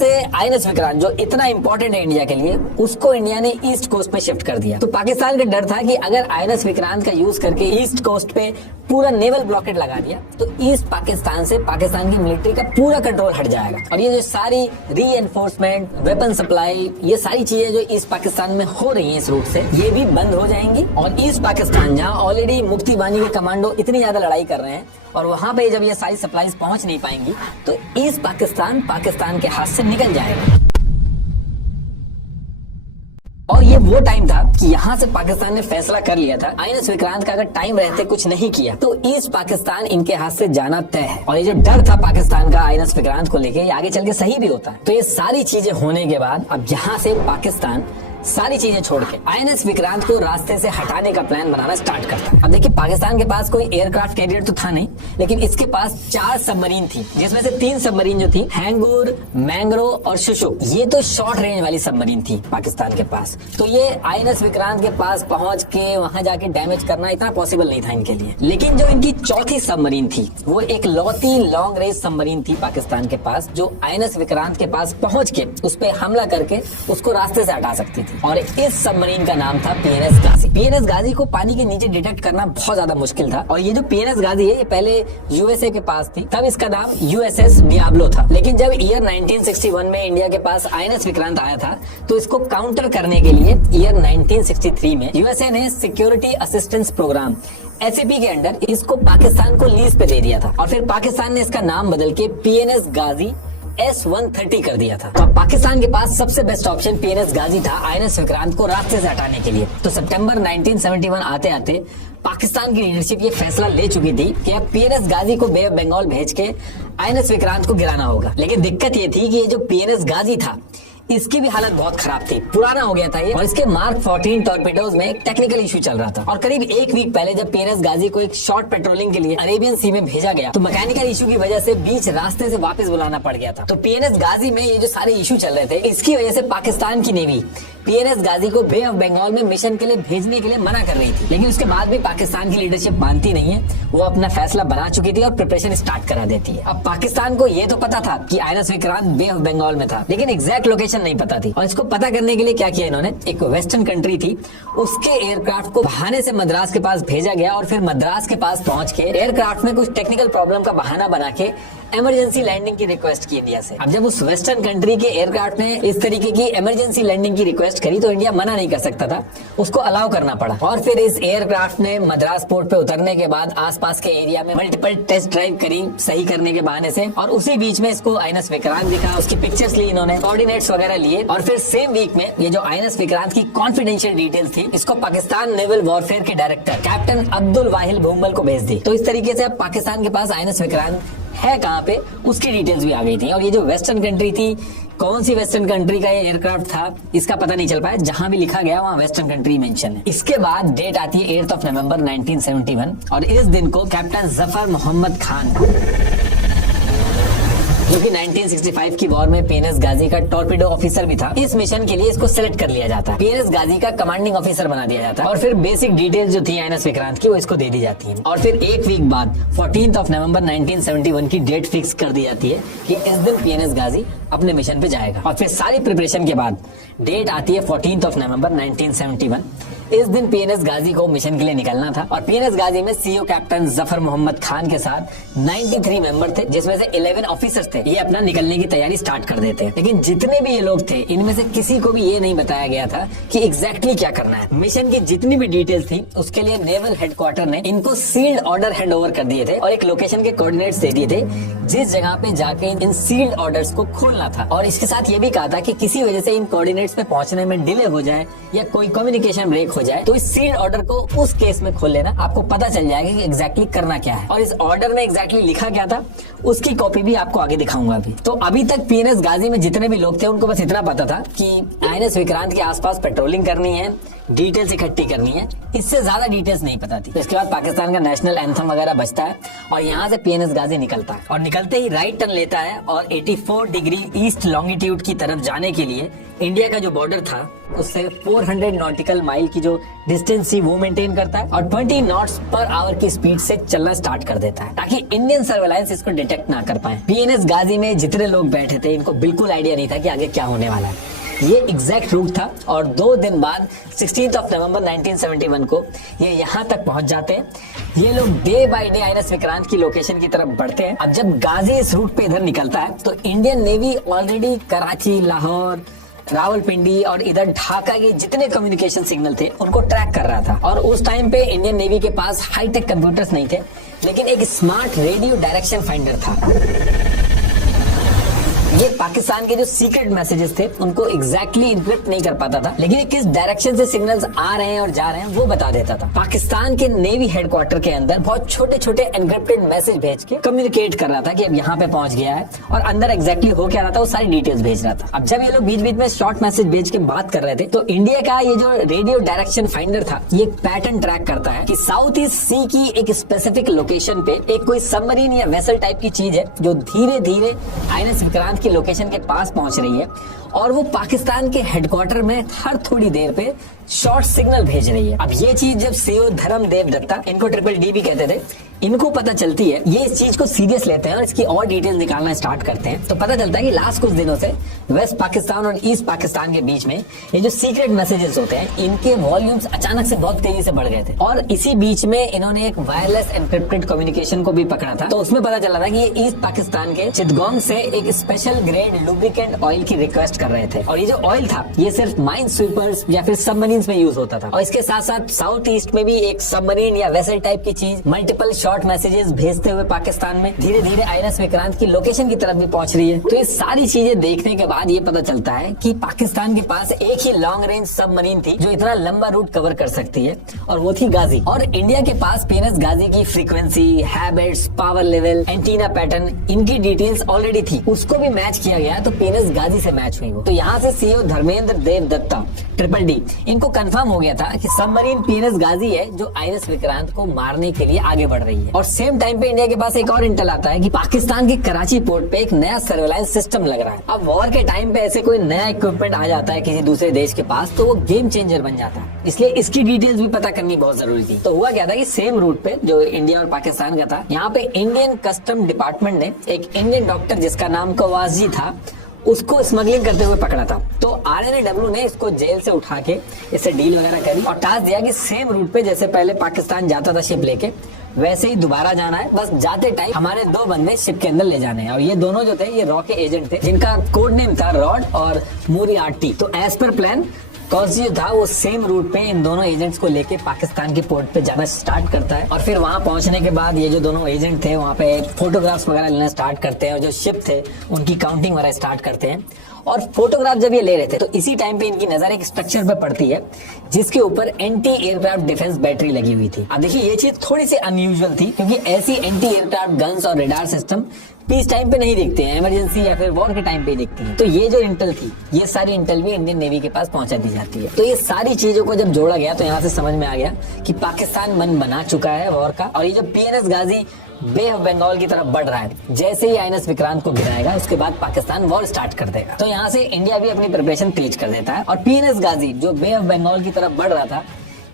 से आईएनएस विक्रांत जो इतना इंपॉर्टेंट है इंडिया के लिए, उसको इंडिया ने ईस्ट कोस्ट पे शिफ्ट कर दिया। तो पाकिस्तान का डर था कि अगर आईएनएस विक्रांत का यूज करके ईस्ट कोस्ट पे पूरा नेवल ब्लॉकेट लगा दिया तो ईस्ट पाकिस्तान से पाकिस्तान की मिलिट्री का पूरा कंट्रोल हट जाएगा और ये जो सारी रीएनफोर्समेंट, वेपन सप्लाई, ये सारी चीजें जो ईस्ट पाकिस्तान में हो रही हैं इस रूट से, ये भी बंद हो जाएंगी। और ईस्ट पाकिस्तान जहां ऑलरेडी मुफ्ती बानी के कमांडो इतनी ज्यादा लड़ाई कर रहे हैं और वहां पे जब ये सारी सप्लाईज पहुंच नहीं पाएंगी तो ईस्ट पाकिस्तान के हाथ से निकल जाएगा। और ये वो टाइम था कि यहाँ से पाकिस्तान ने फैसला कर लिया था आईएनएस विक्रांत का अगर टाइम रहते कुछ नहीं किया तो ईस्ट पाकिस्तान इनके हाथ से जाना तय है। और ये जो डर था पाकिस्तान का आईएनएस विक्रांत को लेके, ये आगे चल के सही भी होता है। तो ये सारी चीजें होने के बाद अब यहाँ से पाकिस्तान सारी चीजें छोड़ के आईएनएस विक्रांत को रास्ते से हटाने का प्लान बनाना स्टार्ट करता है। अब देखिए, पाकिस्तान के पास कोई एयरक्राफ्ट कैरियर तो था नहीं, लेकिन इसके पास 4 सबमरीन थी, जिसमें से 3 सबमरीन जो थी, हैंगूर, मैंग्रो और शुशु, ये तो शॉर्ट रेंज वाली सबमरीन थी पाकिस्तान के पास। तो ये आईएनएस विक्रांत के पास पहुंच के वहां जाके डैमेज करना इतना पॉसिबल नहीं था इनके लिए। लेकिन जो इनकी चौथी सबमरीन थी वो एक लौती लॉन्ग रेंज सबमरीन थी पाकिस्तान के पास, जो आईएनएस विक्रांत के पास पहुंच के उस पर हमला करके उसको रास्ते से हटा सकती थी। और इस सबमरीन का नाम था पीएनएस गाजी। पीएनएस गाजी को पानी के नीचे डिटेक्ट करना बहुत ज्यादा मुश्किल था। और ये जो पीएनएस गाजी है, ये पहले यूएसए के पास थी, तब इसका नाम यूएसएस डियाब्लो था। लेकिन जब ईयर 1961 में इंडिया के पास आईएनएस विक्रांत आया था तो इसको काउंटर करने के लिए ईयर 1963 में यूएसए ने सिक्योरिटी असिस्टेंस प्रोग्राम एसएपी के अंडर इसको पाकिस्तान को लीज पे दे दिया था। और फिर पाकिस्तान ने इसका नाम बदल के पीएनएस गाजी S-130 कर दिया था। तो पाकिस्तान के पास सबसे बेस्ट ऑप्शन पीएनएस गाजी था आईएनएस विक्रांत को रास्ते से हटाने के लिए। तो सितंबर 1971 आते आते पाकिस्तान की लीडरशिप ये फैसला ले चुकी थी कि अब पीएनएस गाजी को बे ऑफ बंगाल भेज के आईएनएस विक्रांत को गिराना होगा। लेकिन दिक्कत ये थी कि ये जो पीएनएस गाजी था, इसकी भी हालत बहुत खराब थी, पुराना हो गया था ये, और इसके मार्क 14 टॉर्पेडोज में एक टेक्निकल इशू चल रहा था। और करीब एक वीक पहले जब पीएनएस गाजी को एक शॉर्ट पेट्रोलिंग के लिए अरेबियन सी में भेजा गया तो मैकेनिकल इशू की वजह से बीच रास्ते से वापस बुलाना पड़ गया था। तो पीएनएस गाजी में ये जो सारे इशू चल रहे थे, इसकी वजह से पाकिस्तान की नेवी पीएनएस गाजी को बे ऑफ बंगाल में मिशन के लिए भेजने के लिए मना कर रही थी। लेकिन उसके बाद भी पाकिस्तान की लीडरशिप मानती नहीं है, वो अपना फैसला बना चुकी थी और प्रिपरेशन स्टार्ट करा देती है। अब पाकिस्तान को ये तो पता था कि INS Vikrant Bay of Bengal में था, लेकिन एग्जैक्ट लोकेशन नहीं पता थी। और इसको पता करने के लिए क्या किया इन्होंने, एक वेस्टर्न कंट्री थी, उसके एयरक्राफ्ट को बहाने से मद्रास के पास भेजा गया और फिर मद्रास के पास पहुंच के एयरक्राफ्ट में कुछ टेक्निकल प्रॉब्लम का बहाना बना के इमरजेंसी लैंडिंग की रिक्वेस्ट की इंडिया से। अब जब उस वेस्टर्न कंट्री के एयरक्राफ्ट ने इस तरीके की इमरजेंसी लैंडिंग की रिक्वेस्ट करी तो इंडिया मना नहीं कर सकता था, उसको अलाउ करना पड़ा। और फिर इस एयरक्राफ्ट ने मद्रास पोर्ट पे उतरने के बाद आसपास के एरिया में मल्टीपल टेस्ट ड्राइव करी सही करने के बहाने से, और उसी बीच में इसको आईएनएस विक्रांत दिखा, उसकी पिक्चर्स ली इन्होंने, कोऑर्डिनेट्स वगैरह लिए, और फिर सेम वीक में ये जो आईएनएस विक्रांत की कॉन्फिडेंशियल डिटेल्स थी इसको पाकिस्तान नेवल वॉरफेयर के डायरेक्टर कैप्टन अब्दुल वाहिल भूमल को भेज दी। तो इस तरीके से अब पाकिस्तान के पास आईएनएस विक्रांत है कहाँ पे, उसकी डिटेल्स भी आ गई थी। और ये जो वेस्टर्न कंट्री थी, कौन सी वेस्टर्न कंट्री का ये एयरक्राफ्ट था इसका पता नहीं चल पाया, जहां भी लिखा गया वहां वेस्टर्न कंट्री मेंशन है। इसके बाद डेट आती है 8 नवंबर 1971 और इस दिन को कैप्टन जफर मोहम्मद खान, जो कि 1965 की वॉर में पीएनएस गाजी का टॉर्पेडो ऑफिसर भी था, इस मिशन के लिए इसको सिलेक्ट कर लिया जाता है, पीएनएस गाजी का कमांडिंग ऑफिसर बना दिया जाता है। और फिर बेसिक डिटेल्स जो थी आईएनएस विक्रांत की वो इसको दे दी जाती है। और फिर एक वीक बाद 14 नवंबर 1971 की डेट फिक्स कर दी जाती है कि इस दिन पीएनएस गाजी अपने मिशन पे जाएगा। और फिर सारी प्रिपरेशन के बाद डेट आती है 14 नवंबर 1971। इस दिन पीएनएस गाजी को मिशन के लिए निकलना था और पीएनएस गाजी में सीईओ कैप्टन जफर मोहम्मद खान के साथ 93 मेंबर थे, जिसमें से 11 ऑफिसर्स थे। ये अपना निकलने की तैयारी स्टार्ट कर देते हैं। लेकिन जितने भी ये लोग थे, इनमें से किसी को भी ये नहीं बताया गया था कि एग्जैक्टली क्या करना है। मिशन की जितनी भी डिटेल्स थी उसके लिए नेवल हेडक्वार्टर ने इनको सील्ड ऑर्डर हैंड ओवर कर दिए थे और एक लोकेशन के कोऑर्डिनेट्स दे दिए थे जिस जगह पे जाके इन सील्ड ऑर्डर्स को खोलना था। और इसके साथ ये भी कहा था कि किसी वजह से इन कोऑर्डिनेट्स पे पहुंचने में डिले हो जाए या कोई कम्युनिकेशन ब्रेक हो जाए तो इस सील्ड ऑर्डर को उस केस में खोल लेना, आपको पता चल जाएगा कि एग्जैक्टली करना क्या है। और इस ऑर्डर में एग्जैक्टली लिखा क्या था उसकी कॉपी भी आपको आगे दिखाऊंगा अभी। तो अभी तक पीएनएस गाजी में जितने भी लोग थे उनको बस इतना पता था कि आईएनएस विक्रांत के आसपास पेट्रोलिंग करनी है, डिटेल्स इकट्ठी करनी है, इससे ज्यादा डिटेल्स नहीं पता थी। तो इसके बाद पाकिस्तान का नेशनल एंथम वगैरह बजता है और यहाँ से पीएनएस गाजी निकलता है और निकलते ही राइट टर्न लेता है और 84 डिग्री ईस्ट लॉन्गिट्यूड की तरफ जाने के लिए इंडिया का जो बॉर्डर था उससे 400 नॉटिकल माइल की जो डिस्टेंस थी वो मेंटेन करता है और 20 नॉट्स पर आवर की स्पीड से चलना स्टार्ट कर देता है ताकि इंडियन सर्वेलांस इसको डिटेक्ट ना कर पाए। पीएनएस गाजी में जितने लोग बैठे थे इनको बिल्कुल आइडिया नहीं था कि आगे क्या होने वाला है। ये एग्जैक्ट रूट था और 2 दिन बाद 16 नवंबर 1971 को ये यहाँ तक पहुंच जाते हैं। ये लोग day by day INS Vikrant की लोकेशन की तरफ बढ़ते हैं। अब जब गाजी इस रूट पे इधर निकलता है तो Indian navy already Karachi, Lahore, Rawalpindi और इधर ढाका के जितने कम्युनिकेशन सिग्नल थे उनको ट्रैक कर रहा था। और उस टाइम पे इंडियन नेवी के पास हाईटेक कंप्यूटर्स नहीं थे, लेकिन एक स्मार्ट रेडियो डायरेक्शन फाइंडर था। ये पाकिस्तान के जो सीक्रेट मैसेजेस थे उनको एग्जैक्टली इनक्रिप्ट नहीं कर पाता था, लेकिन किस डायरेक्शन से सिग्नल्स आ रहे हैं और जा रहे हैं वो बता देता था। पाकिस्तान के नेवी हेडक्वार्टर के अंदर बहुत छोटे छोटे एनक्रिप्टेड मैसेज भेज के कम्युनिकेट कर रहा था कि अब यहाँ पे पहुंच गया है और अंदर एग्जैक्टली हो क्या रहा था वो सारी डिटेल्स भेज रहा था। अब जब ये लोग बीच बीच में शॉर्ट मैसेज भेज के बात कर रहे थे तो इंडिया का ये जो रेडियो डायरेक्शन फाइंडर था ये एक पैटर्न ट्रैक करता है कि साउथ ईस्ट सी की एक स्पेसिफिक लोकेशन पे एक कोई सबमरीन या वेसल टाइप की चीज है जो धीरे धीरे आईएनएस विक्रांत की लोकेशन के पास पहुंच रही है और वो पाकिस्तान के हेडक्वार्टर में हर थोड़ी देर पे शॉर्ट सिग्नल भेज रही है। अब ये चीज जब सीओ धर्मदेव दत्ता, इनको ट्रिपल डी भी कहते थे, इनको पता चलती है, ये इस चीज को सीरियस लेते हैं और इसकी और डिटेल निकालना स्टार्ट करते हैं। तो पता चलता है कि लास्ट कुछ दिनों से वेस्ट पाकिस्तान और ईस्ट पाकिस्तान के बीच में ये जो सीक्रेट मैसेजेस होते हैं इनके वॉल्यूम्स अचानक से बहुत तेजी से बढ़ गए थे और इसी बीच में इन्होंने एक वायरलेस एनक्रिप्टेड कम्युनिकेशन को भी पकड़ा था। तो उसमें पता चला था कि ये ईस्ट पाकिस्तान के चिटगोंग से एक स्पेशल ग्रेड लुब्रिकेंट ऑयल की रिक्वेस्ट कर रहे थे और ये जो ऑयल था ये सिर्फ माइन स्वीपर्स या फिर सबमरीन्स में यूज होता था। और इसके साथ साथ साउथ ईस्ट में भी एक सबमरीन या वेसल टाइप की चीज मल्टीपल शॉर्ट मैसेजेस भेजते हुए पाकिस्तान में धीरे धीरे आईएनएस विक्रांत की लोकेशन की तरफ भी पहुंच रही है। तो ये सारी चीजें देखने के बाद ये पता चलता है कि पाकिस्तान के पास एक ही लॉन्ग रेंज सबमरीन थी जो इतना लंबा रूट कवर कर सकती है और वो थी गाजी। और इंडिया के पास पीएनएस गाजी की frequency, habits, power level, antenna pattern, इनकी डिटेल्स ऑलरेडी थी, उसको भी मैच किया गया तो पीएनएस गाजी से मैच हुई वो। तो यहाँ से सीओ धर्मेंद्र देव दत्ता ट्रिपल डी इनको कंफर्म हो गया था कि सबमरीन पीएनएस गाजी है जो आईएनएस विक्रांत को मारने के लिए आगे बढ़ रही है। और सेम टाइम पे इंडिया के पास एक और इंटेल आता है कि पाकिस्तान के कराची पोर्ट पे एक नया सर्वेलांस सिस्टम लग रहा है। अब वॉर के टाइम पे ऐसे कोई नया इक्विपमेंट आ जाता है किसी दूसरे देश के पास तो वो गेम चेंजर बन जाता है, इसलिए इसकी डिटेल्स भी पता करनी बहुत जरूरी थी। तो हुआ क्या था कि सेम रूट पे जो इंडिया और पाकिस्तान का था, यहाँ पे इंडियन कस्टम डिपार्टमेंट ने एक इंडियन डॉक्टर जिसका नाम कवाजी था उसको स्मगलिंग करते हुए पकड़ा था। तो आरएनएडब्ल्यू ने इसको जेल से उठा के इससे डील वगैरह करी और टास्क दिया कि सेम रूट पे जैसे पहले पाकिस्तान जाता था शिप लेके वैसे ही दोबारा जाना है, बस जाते टाइम हमारे 2 बंदे शिप के अंदर ले जाने हैं। और ये दोनों जो थे ये रॉ के एजेंट थे जिनका कोड नेम था रॉड और मोरियार्टी। तो एज पर प्लान कॉजी जो था वो सेम रूट पे इन दोनों एजेंट्स को लेके पाकिस्तान के पोर्ट पे जाना स्टार्ट करता है और फिर वहां पहुंचने के बाद ये जो दोनों एजेंट थे वहां पे फोटोग्राफ्स वगैरह लेना स्टार्ट करते हैं और जो शिप थे उनकी काउंटिंग वगैरह स्टार्ट करते हैं। और फोटोग्राफ जब ये ले रहे थे तो इसी टाइम पे इनकी नजर एक स्ट्रक्चर पे पड़ती है जिसके ऊपर एंटी एयरक्राफ्ट डिफेंस बैटरी लगी हुई थी। अब देखिए ये चीज थोड़ी सी अनयूजुअल थी क्योंकि ऐसी एंटी एयरक्राफ्ट गन्स और रेडार सिस्टम पीस टाइम पे नहीं दिखते हैं, इमरजेंसी या फिर वॉर के टाइम पे दिखती है। तो ये जो इंटेल थी ये सारी इंटेल भी इंडियन नेवी के पास पहुंचा दी जाती है। तो ये सारी चीजों को जब जोड़ा गया तो यहाँ से समझ में आ गया कि पाकिस्तान मन बना चुका है वॉर का और ये जो PNS Ghazi Bay of Bengal की तरफ बढ़ रहा है, जैसे ही आईएनएस विक्रांत को गिराएगा उसके बाद पाकिस्तान वॉर स्टार्ट कर देगा। तो यहाँ से इंडिया भी अपनी प्रिपरेशन तेज कर देता है और पीएनएस गाजी जो बे ऑफ बंगाल की तरफ बढ़ रहा था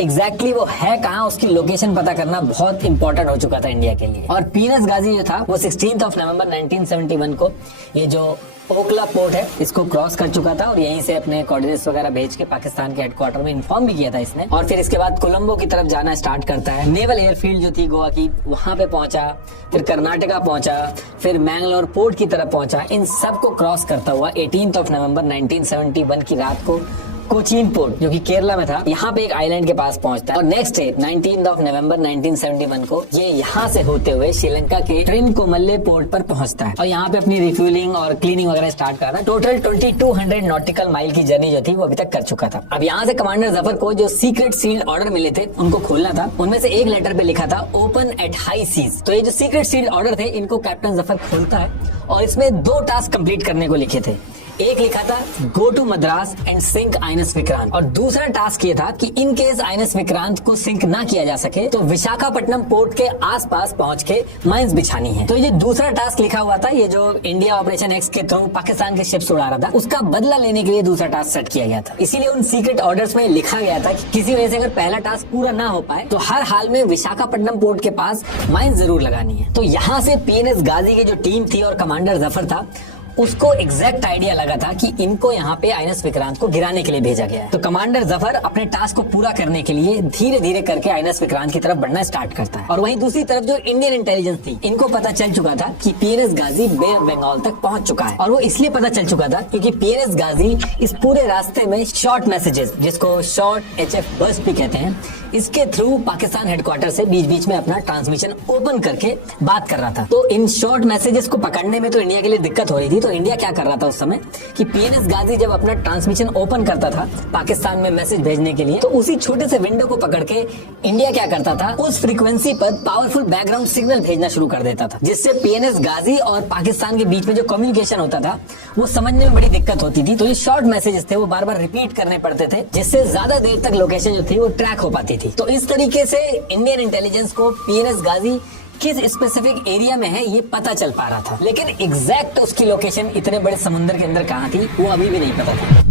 एग्जैक्टली वो है कहाँ उसकी लोकेशन पता करना बहुत इंपॉर्टेंट हो चुका था इंडिया के लिए। और पीएनएस गाजी जो था वो 16 नवंबर 1971 को ये जो ओखला पोर्ट है इसको क्रॉस कर चुका था और यहीं से अपने कोऑर्डिनेट्स वगैरह भेज के पाकिस्तान के हेडक्वार्टर में इन्फॉर्म भी किया था इसने। और फिर इसके बाद कोलंबो की तरफ जाना स्टार्ट करता है। नेवल एयरफील्ड जो थी गोवा की वहां पे पहुंचा, फिर कर्नाटका पहुंचा, फिर मैंगलोर पोर्ट की तरफ पहुंचा। इन सब को क्रॉस करता हुआ 18 नवंबर 1971 की रात को कोचीन पोर्ट जो कि केरला में था यहाँ पे एक आइलैंड के पास पहुंचता है और नेक्स्ट डे 19 नवंबर 1971 को ये यहाँ से होते हुए श्रीलंका के ट्रिनकोमल्ले पोर्ट पर पहुंचता है और यहाँ पे अपनी रिफ्यूलिंग और क्लीनिंग वगैरह स्टार्ट करा था। टोटल 2200 नॉटिकल माइल की जर्नी जो थी वो अभी तक कर चुका था। अब यहाँ से कमांडर जफर को जो सीक्रेट सील्ड ऑर्डर मिले थे उनको खोलना था। उनमें से एक लेटर पे लिखा था ओपन एट हाई सीज। तो ये जो सीक्रेट सील्ड ऑर्डर थे इनको कैप्टन जफर खोलता है और इसमें 2 टास्क कंप्लीट करने को लिखे थे। एक लिखा था go to Madras and sink INS Vikrant, और दूसरा टास्क ये था कि इन केस आईएनएस विक्रांत को सिंक ना किया जा सके तो विशाखापट्टनम पोर्ट के आसपास पहुंच के माइंस बिछानी है। तो ये दूसरा टास्क लिखा हुआ था, ये जो इंडिया ऑपरेशन एक्स के थ्रू पाकिस्तान के शिप्स उड़ा रहा था, उसका बदला लेने के लिए दूसरा टास्क सेट किया गया था। इसीलिए उन सीक्रेट ऑर्डर्स में लिखा गया था कि किसी वजह से अगर पहला टास्क पूरा ना हो पाए तो हर हाल में विशाखापट्टनम पोर्ट के पास माइंस जरूर लगानी है। तो यहाँ से पीएनएस गाजी की जो टीम थी और कमांडर जफर था, उसको एग्जैक्ट आइडिया लगा था कि इनको यहाँ पे आईएनएस विक्रांत को गिराने के लिए भेजा गया है। तो कमांडर जफर अपने टास्क को पूरा करने के लिए धीरे धीरे करके आईएनएस विक्रांत की तरफ बढ़ना स्टार्ट करता है। और वहीं दूसरी तरफ जो इंडियन इंटेलिजेंस थी, इनको पता चल चुका था कि PNS Ghazi Bay of Bengal तक पहुंच चुका है। और वो इसलिए पता चल चुका था क्योंकि पीएनएस गाजी इस पूरे रास्ते में शॉर्ट मैसेजेस, जिसको शॉर्ट HF बर्स्ट भी कहते हैं, इसके थ्रू पाकिस्तान हेडक्वार्टर से बीच बीच में अपना ट्रांसमिशन ओपन करके बात कर रहा था। तो इन शॉर्ट मैसेजेस को पकड़ने में तो इंडिया के लिए दिक्कत हो रही थी। तो इंडिया क्या कर रहा था उस समय कि पीएनएस गाजी जब अपना ट्रांसमिशन ओपन करता था पाकिस्तान में मैसेज भेजने के लिए, तो उसी छोटे से विंडो को पकड़ के इंडिया क्या करता था, उस फ्रीक्वेंसी पर पावरफुल बैकग्राउंड सिग्नल भेजना शुरू कर देता था, जिससे पीएनएस गाजी और पाकिस्तान के बीच में जो कम्युनिकेशन होता था वो समझने में बड़ी दिक्कत होती थी। तो ये शॉर्ट मैसेजेस थे वो बार बार रिपीट करने पड़ते थे, जिससे ज्यादा देर तक लोकेशन जो थी वो ट्रैक हो पाती थी। तो इस तरीके से इंडियन इंटेलिजेंस को पीएनएस गाजी किस स्पेसिफिक एरिया में है ये पता चल पा रहा था, लेकिन एग्जैक्ट उसकी लोकेशन इतने बड़े समुद्र के अंदर कहाँ थी वो अभी भी नहीं पता था।